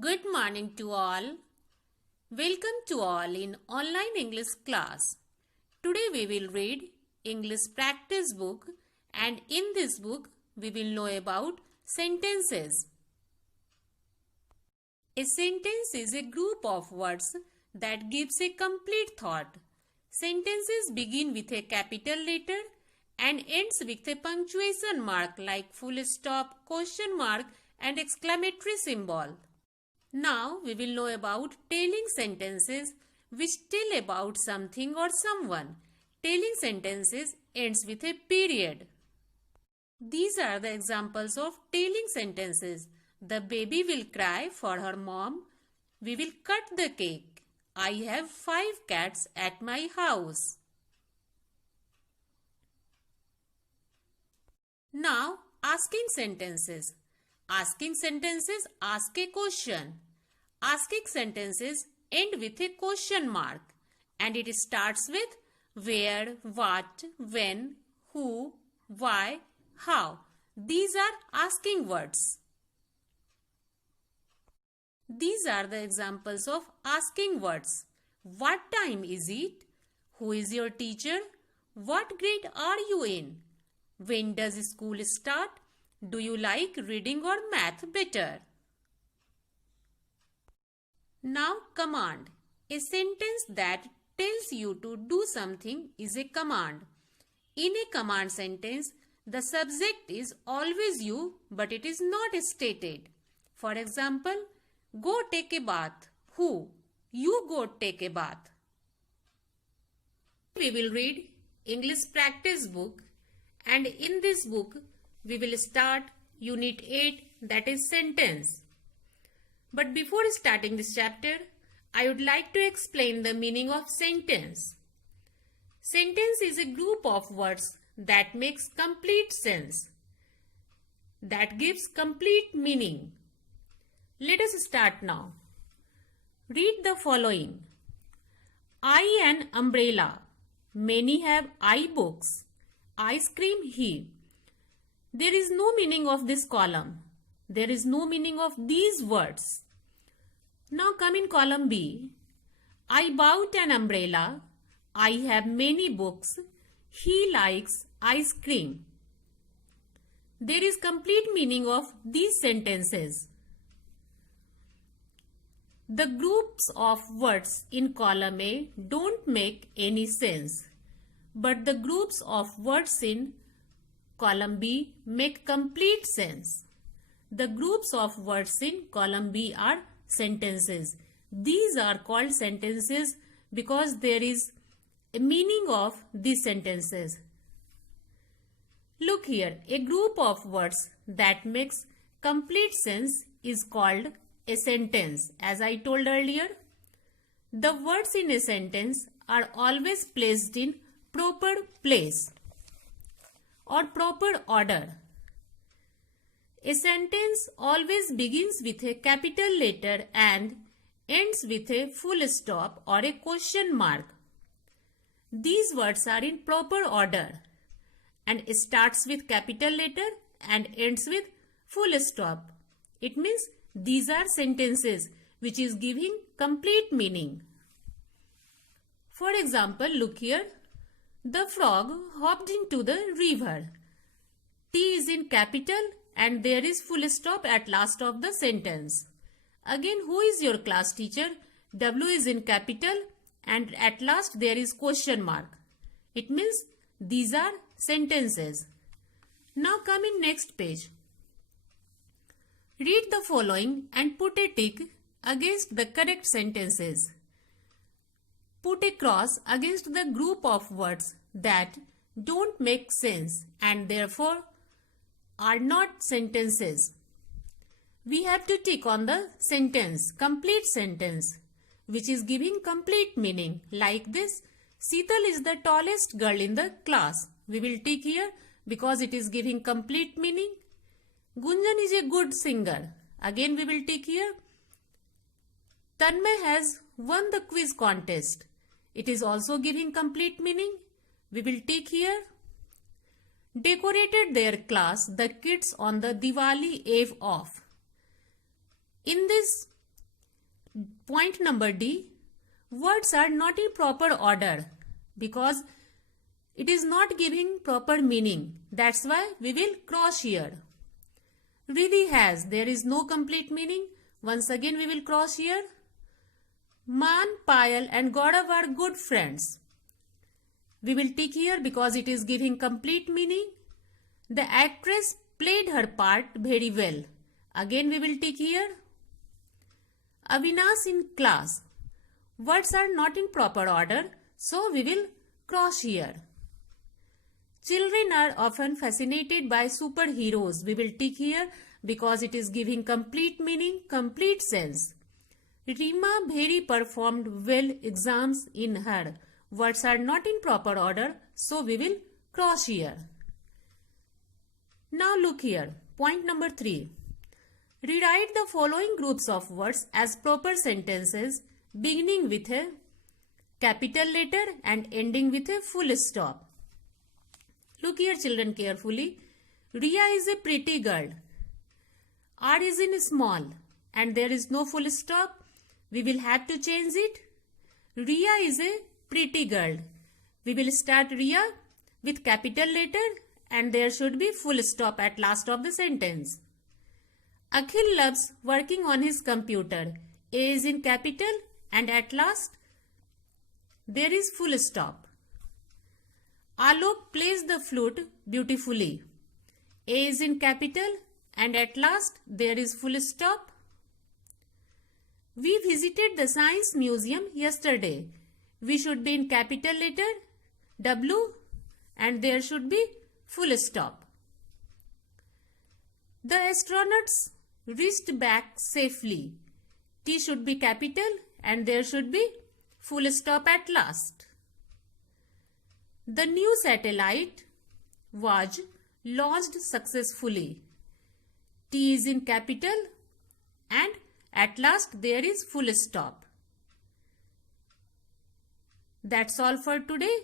Good morning to all. Welcome to all in online English class. Today we will read English practice book, and in this book we will know about sentences. A sentence is a group of words that gives a complete thought. Sentences begin with a capital letter and ends with a punctuation mark like full stop, question mark and exclamatory symbol. Now we will know about telling sentences which tell about something or someone. Telling sentences ends with a period. These are the examples of telling sentences. The baby will cry for her mom. We will cut the cake. I have 5 cats at my house. Now, asking sentences. Asking sentences ask a question. Asking sentences end with a question mark and it starts with where, what, when, who, why, how. These are asking words. These are the examples of asking words. What time is it? Who is your teacher? What grade are you in? When does school start? Do you like reading or math better? Now command. A sentence that tells you to do something is a command. In a command sentence, the subject is always you, but it is not stated. For example, go take a bath. Who? You go take a bath. We will read English practice book, and in this book we will start Unit 8, that is sentence. But before starting this chapter, I would like to explain the meaning of sentence. Sentence is a group of words that makes complete sense, that gives complete meaning. Let us start now. Read the following. I an umbrella. Many have I books. Ice cream he. There is no meaning of this column. There is no meaning of these words. Now come in column B. I bought an umbrella. I have many books. He likes ice cream. There is complete meaning of these sentences. The groups of words in column A don't make any sense, but the groups of words in column B make complete sense. The groups of words in column B are sentences. These are called sentences because there is a meaning of these sentences. Look here, a group of words that makes complete sense is called a sentence. As I told earlier, the words in a sentence are always placed in proper place or proper order. A sentence always begins with a capital letter and ends with a full stop or a question mark. These words are in proper order and starts with capital letter and ends with full stop. It means these are sentences which is giving complete meaning. For example, look here. The frog hopped into the river. T is in capital and there is full stop at last of the sentence. Again, who is your class teacher? W is in capital and at last there is question mark. It means these are sentences. Now come in next page. Read the following and put a tick against the correct sentences. Put a cross against the group of words that don't make sense and therefore are not sentences. We have to tick on the sentence, complete sentence, which is giving complete meaning. Like this, Seetal is the tallest girl in the class. We will tick here because it is giving complete meaning. Gunjan is a good singer. Again we will tick here. Tanmay has won the quiz contest. It is also giving complete meaning. We will tick here. Decorated their class, the kids, on the Diwali eve off. In this Point number D. Words are not in proper order because it is not giving proper meaning. That's why we will cross here. Riddhi has. There is no complete meaning. Once again we will cross here. Man, Payal and Gaurav are good friends. We will tick here because it is giving complete meaning. The actress played her part very well. Again we will tick here. Avinash in class. Words are not in proper order, so we will cross here. Children are often fascinated by superheroes. We will tick here because it is giving complete meaning, complete sense. Rima Bheri performed well exams in her. Words are not in proper order, so we will cross here. Now look here. Point number 3. Rewrite the following groups of words as proper sentences beginning with a capital letter and ending with a full stop. Look here children carefully. Riya is a pretty girl. R is in small and there is no full stop. We will have to change it. Riya is a pretty girl. We will start Riya with capital letter and there should be full stop at last of the sentence. Akhil loves working on his computer. A is in capital and at last there is full stop. Alok plays the flute beautifully. A is in capital and at last there is full stop. We visited the Science Museum yesterday. We should be in capital letter W and there should be full stop. The astronauts reached back safely. T should be capital and there should be full stop at last. The new satellite was launched successfully. T is in capital and at last there is full stop. That's all for today.